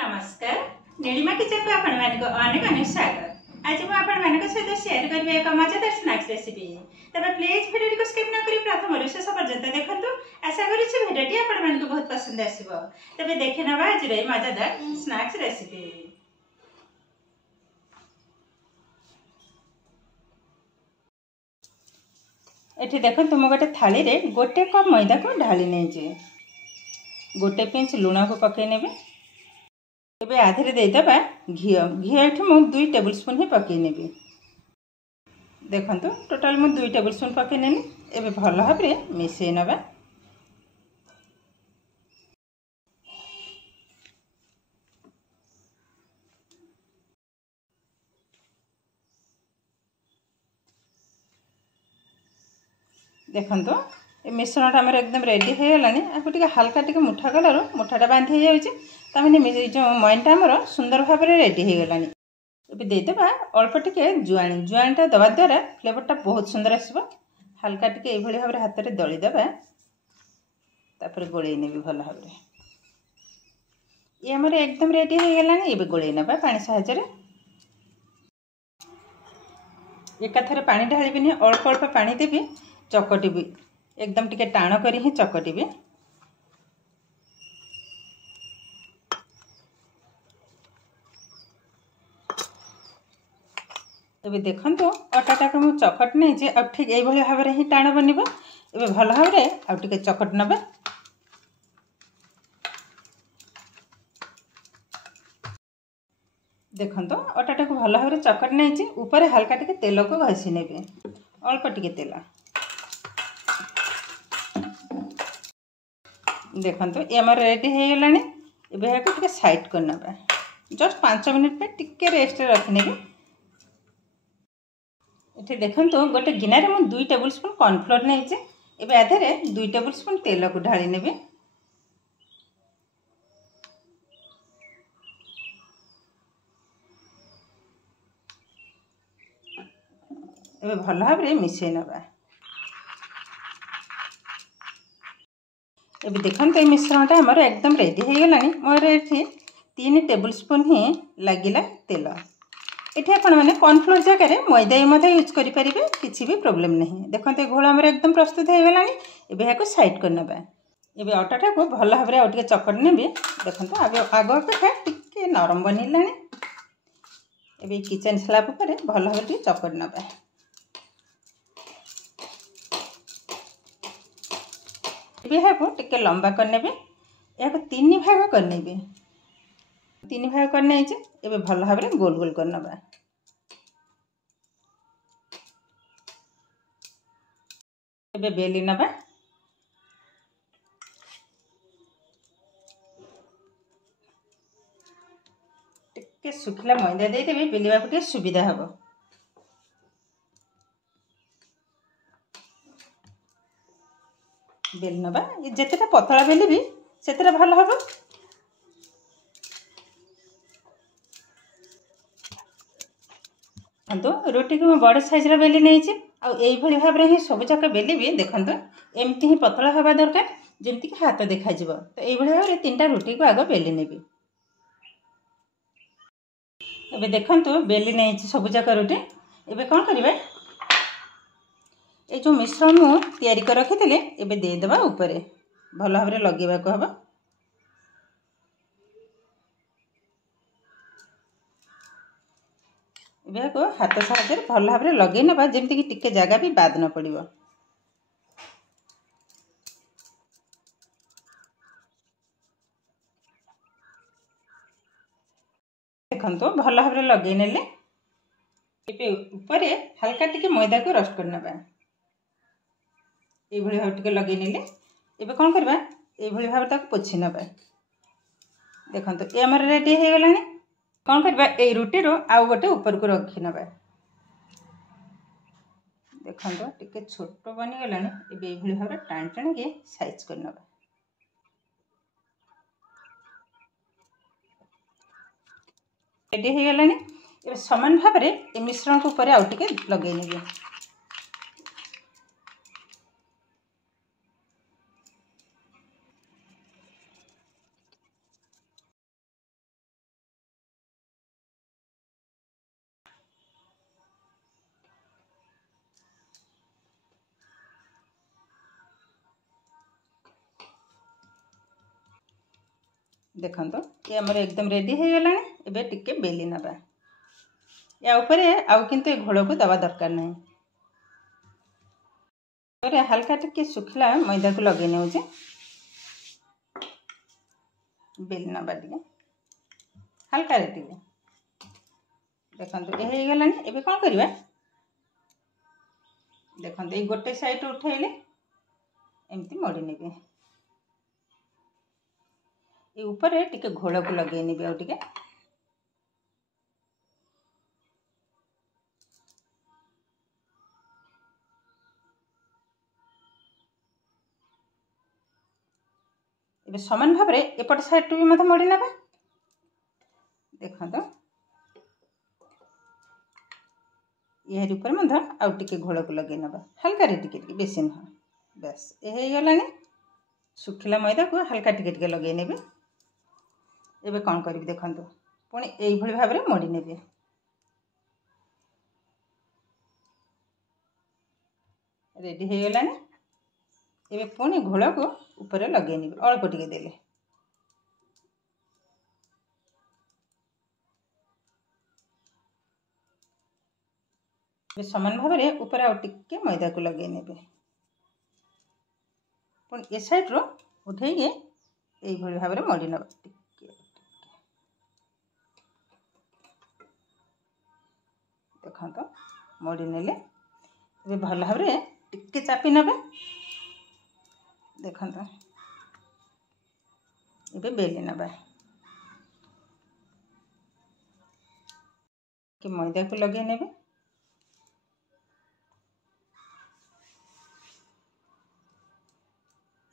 नमस्कार नीलिमा किचन को आपण मानको अनेक अनेक स्वागत। आज मु आपण मानको सहित शेयर करबे एक मजेदार स्नैक्स रेसिपी। तबे प्लीज वीडियो को स्किप न करी प्रथम रु शेष पर्यंत देखंतु। आशा करी छी वीडियोटी आपण मानको बहुत पसंद आसीबो। तबे देखि नबा आज रे मजेदार स्नैक्स रेसिपी। एठी देखंतु मु गोटे थाली रे गोटे कप मैदा को ढाली नै जे। गोटे पिंच लूण को पके नेबे। एबे आधे देदेबा घी घी एठी मु 2 टेबल स्पून ही पके नेबी। देखंतु टोटल मु 2 टेबल स्पून पके नेनी। एबे भलो भाबरे मिसै नबा। देखंतु ए मिश्रणटा हमर एकदम रेडी हो गलानी। आपको टिके हल्का टिके मुठा कलर मुठाटा बांधी हो जाउची। तामे जो मयनटा हमर सुंदर भाबरे रेडी हो गलानी। एबे देदेबा अल्प टिके जुआणी जुआणीटा दबा द्वारा फ्लेवरटा बहुत सुंदर आसीबो। हल्का टिके ए भली भाबरे हाथ रे दळी देबा। तापर गोळेई नेबी भलो भाबरे। ये हमर एकदम रेडी हो गलानी। एबे गोळेई नेबा पानी सहायता रे। एका थरे पानी ढाळीबिनी अल्प अल्प पानी देबी। चकटिबी एकदम टिके टाण करी ही चकटिबी। एबे देखंतु अटाटा को मु चकट नै जे अब ठीक एई भली भाबरे ही टाण बनिबो। एबे भलो भाबरे आ टिके चकट नबे। देखंतु अटाटा को भलो भाबरे चकट नै जे ऊपर हल्का टिके तेल को घसी नेबे। अल्प टिके तेल देखंतु ये हमर रेडी हो गलानी। एबे हाको टिके साइड कर नबा। जस्ट 5 मिनिट पे टिके रेस्ट रखि नेबे। एठी देखंतु गोटे गिनारे मु 2 टेबल स्पून कॉर्नफ्लोर नै जे। एबे आधेरे 2 टेबल स्पून तेल को ढाली नेबे। एबे भलो भाबरे मिसै नबा। एबे देखंतु ए मिश्रणटा हमर एकदम रेडी हो गलानी। मोर एठी 3 टेबल स्पून ही लागिला तेल। एठी आपण माने कॉर्नफ्लोर जगह रे मैदा मध्ये यूज करि परिबे। किछि भी प्रॉब्लम नहीं। देखंतु घोळ हमर एकदम प्रस्तुत हो गलानी। एबे हाको साइड कर नबा। एबे आटाटा को भलो भाबरे आ टिके चकट नेबे। देखंतु आगो अपेक्षा टिके नरम बनिलानी। एबे किचन स्लैब ऊपर भलो भाबरे चकट नबा। एबे टिके लंबा कर नेबे। याको 3 भाग कर नेबे। 3 भाग कर नै जे एबे भलो भाबरे गोल गोल कर नबा। एबे बेली नबा। टिके सुखला मैदा दे देबे बेलिबा टिके सुविधा हबो। बेल नबा। ये जेतेटा पतला बेली भी सेतेटा भलो हबो। अंतो रोटी को बड़ साइज रा बेली नै छी। आ एई भली भाबरे ही सब जाक बेली भी देखंतो एमती ही पतला हबा दरकार जेमती कि हाथ देखा जिवो। तो एई भली भाबरे तीनटा रोटी को आगो बेली नेबी। एबे देखंतो बेली नै छी सब जाक रोटी। एबे कोन करिवे ए जो मिश्रण मु तयारी कर रखिथिले एबे दे देबा ऊपर भलो भाबरे लगेबा को हबो। एबे को हाथ सहायता रे भलो भाबरे लगेइ नबा जेमति कि टिके जागा भी बाद न पड़िबो। देखंतो भलो भाबरे लगेइ नेले। एबे ऊपर हल्का टिके मैदा को रोस्ट कर नबा। ए भली भाबरे टिके लगेइ नेले। एबे कोन करबा ए भली भाबरे ताको पोछि नबा। देखंतो ए हमर रेडी हो गलानी। कोन करबा ए रोटी रो आ गोटे ऊपर को रखि नबा। देखंतो टिके छोटो बनि गलानी। एबे ए भली भाबरे टाण टाण के साइज कर नबा। रेडी हो गलानी। एबे समान भाबरे ए मिश्रण को ऊपर आ टिके लगेइ नेबे। देखंतु ये हमर एकदम रेडी हो गलानी। एबे टिके बेली नबा या ऊपर आउ किंतु घोल को दबा दरकार नहीं। हल्का टिके सुखला मैदा को लगे नौचे बेली नबा टिके हल्का रे टिके देखंतु ए हो गलानी। एबे कोन करबा देखंतु ए गोटे साइड उठैले एमती मोड़ी नेबे ये ऊपर टिके घोल को लगे नेबे आ टिके एबे समान भाव रे एपट साइड भी मत मोड़ी नेबा देखंतु ये ऊपर मध आउ टिके घोल को लगे नबा हल्का रे टिके बेसी न बस ए हो गलानी। सुखिला मैदा को हल्का टिके लगे नेबे एबे कौन करी देखंतु पुणी एई भली भाव रे मोड़ी नेबे रेडी हो गलानी। एबे पुणी घोल को ऊपर लगे नेबे अल्प टिके देले समान भाव रे ऊपर आउ टिके मैदा को लगे नेबे पुणी ए साइड रो उठे के एई भली भाव रे मोड़ी नबा देखंतु मोड़ी नेले एबे भल भाव रे टिके चापी नबे देखंतु एबे बेली नबा कि मैदा को लगे नेबे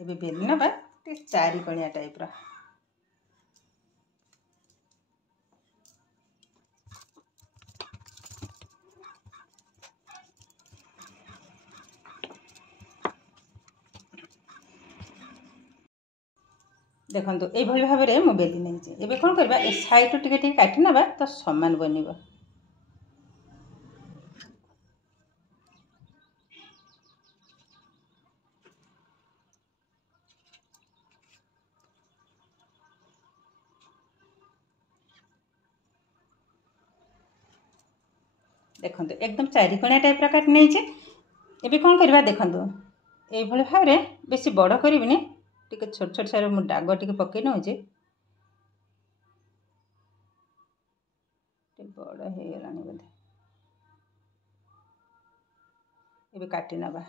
एबे बेली नबा टे चारि कोणिया टाइप रा देखंतु ए भली भाव रे मु बेली नै जे एबे कोन करबा ए साइड टिके टिके काटि नबा तो समान बनिबो देखंतु एकदम चारि कोणिया टाइप रा काट नै जे एबे कोन करबा देखंतु ए भली भाव रे बेसी बड़ करिबिनी टिके छोट छोट सारे मु डाग टिके पके न जे बड़ हे गलानी बोधे एबे काटी नबा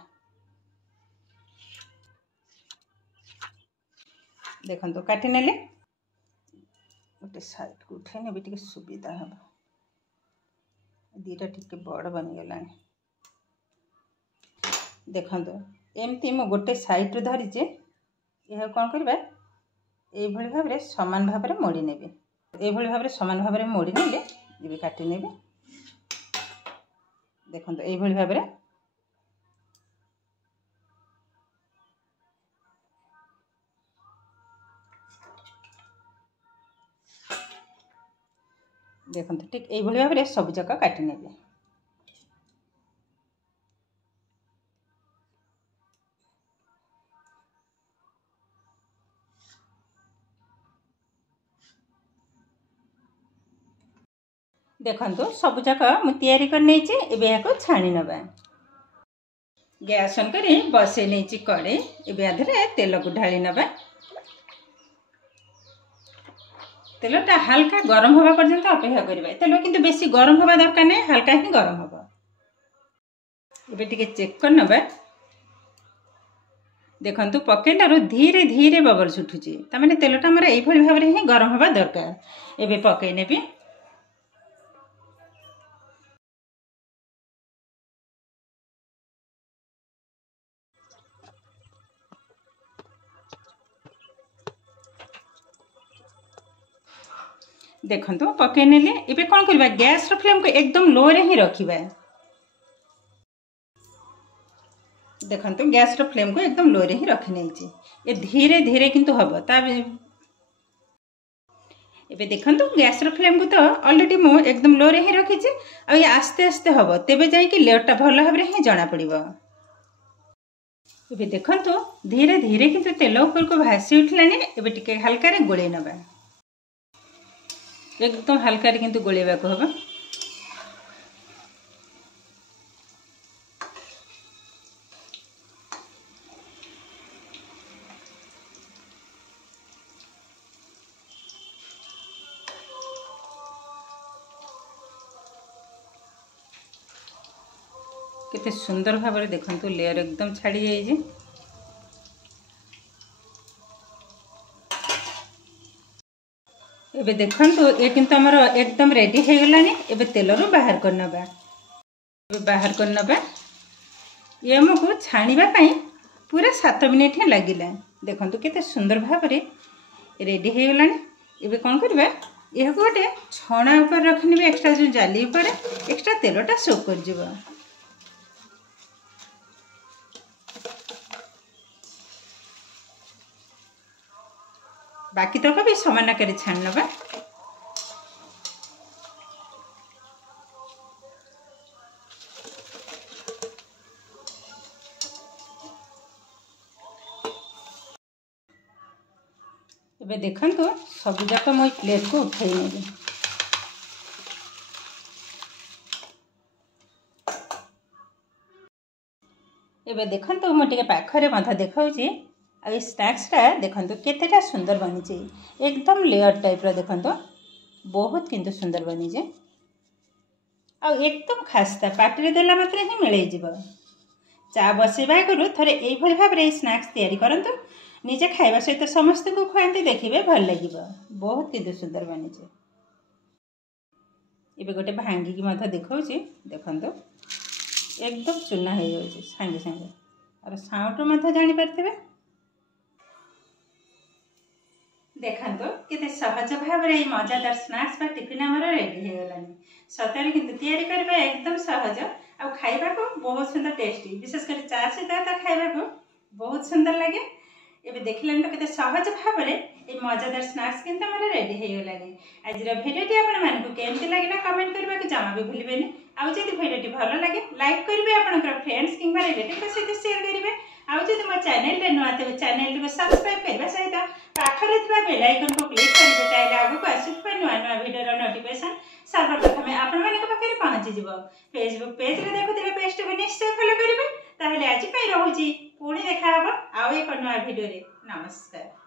देखंतु काटी नेले गोटे साइड को उठे नेबे टिके सुविधा हबा दीटा टिके बड़ बनी गलानी देखंतु एमती मु गोटे साइड रे धरि जे यह कौन करबा ए भली भाव रे समान भाव रे मोड़ी नेबे ए भली भाव रे समान भाव रे मोड़ी नेले जेबे काटी नेबे देखंतु ए भली भाव रे देखंतु ठीक ए भली भाव रे सब जका काटी नेबे देखंतु सब जका मु तयारी कर नै छी एबे याको छाणी नबा गैस ऑन करी बसे नै छी कड़े एबे आधरे तेल को ढाली नबा तेलटा हल्का गरम होबा पर्यंत अपेक्षा करबा तेल किंतु बेसी गरम होबा दरकार नै हल्का ही गरम होबा एबे टिके चेक कर नबा देखंतु पकेलारो धीरे धीरे बबल्स उठुची त माने तेलटा हमर एई भली भाव रे ही गरम होबा दरकार एबे पके नेबी देखंतु पके नेले एबे कोन करबा गैस रो फ्लेम को एकदम लो रे ही रखिबा देखंतु गैस रो फ्लेम को एकदम लो रे ही रखि नै छी ए धीरे धीरे किंतु हबो ता एबे देखंतु गैस रो फ्लेम को तो ऑलरेडी मो एकदम लो रे ही रखि छी आ ये आस्ते आस्ते हबो तेबे जाई कि लेयरटा भलो भाबरे ही जाना पड़िबो एबे देखंतु धीरे धीरे किंतु तेल ऊपर को भासी उठलानी एबे टिके हल्का रे गोळे नबा एकदम हल्का किंतु गोलेबा को हबा। केते सुंदर भाव में देखंतु लेयर एकदम छाड़ी जाइए। एबे देखंतु ये किंतु हमर एकदम रेडी हो गलानी। एबे तेल रु बाहर कर नबा। एबे बाहर कर नबा। ये हमको छाणीबा पई पूरा 7 मिनिट ही लागिला। देखंतु केते सुंदर भाव में रेडी हो गलानी। एबे कोन करबा ये गोटे छणा ऊपर रखनी एक्स्ट्रा जो जाली ऊपर एक्स्ट्रा तेलटा सोक कर जिवो। बाकी तक भी समान आकार छाण नबा। एबे देखंतु सब जाक मो प्लेट को उठाई नेबे। एबे देखंतु मो टिके पाखरे मथा देखाउची। आ स्नैक्सटा देखंतु केतेटा सुंदर बनी चे। एकदम लेयर टाइप रा देखंतु बहुत किंतु सुंदर बनी जे। आ एकदम खास्ता पार्टी देला मात्रे ही मिले जिवो। चा बसेबा करू थरे एई भली भाव रे स्नैक्स तयारी करंतु। निजे खाइबा सहित समस्त को खुआंती देखिबे भल लागिबो। बहुत किंतु सुंदर बनी जे। एबे गोटे भांगी की मथा देखाउची। देखंतु एकदम चुना हो जाउची संगे संगे। और साउंड मथा जानि परथिबे। देखंतु केते सहज भाव रे मजादार स्नैक्स बा टिफिन हमर रेडी हो गलानी। सतरे किंतु तयारी करबा एकदम सहज आ खाइबा को बहुत सुंदर टेस्टी। विशेष कर चा सहित खाइबा को बहुत सुंदर लगे। एबे देखिलन तो केते सहज भाव रे ए मजादार स्नैक्स किंतु हमर रेडी हो गलानी। आज रो भिडियोटी आपण मानकु केमति लागला कमेंट करबा के जमा भी भूलिबेनी। आ जदि भिडियोटी भलो लागे लाइक करिवे, आपनकर फ्रेंड्स किंबा रिलेटिव के सहित शेयर करिवे। आ जदि मो चैनल रे नुआ ते चैनल को सब्सक्राइब करबा सहित पाखरे थिबा बेल आइकन को क्लिक करिवे। ताइले आगु को आसीबा नुआ नुआ भिडियो रो नोटिफिकेशन सर्वप्रथम आपण मानक पाखरे पहुंची जिवो। फेसबुक पेज रे देखुथिले पेज को निश्चय फॉलो करिवे। ताहले आज पई रहूची पुणी देखा हबो आउ एक नुआ भिडियो रे। नमस्कार।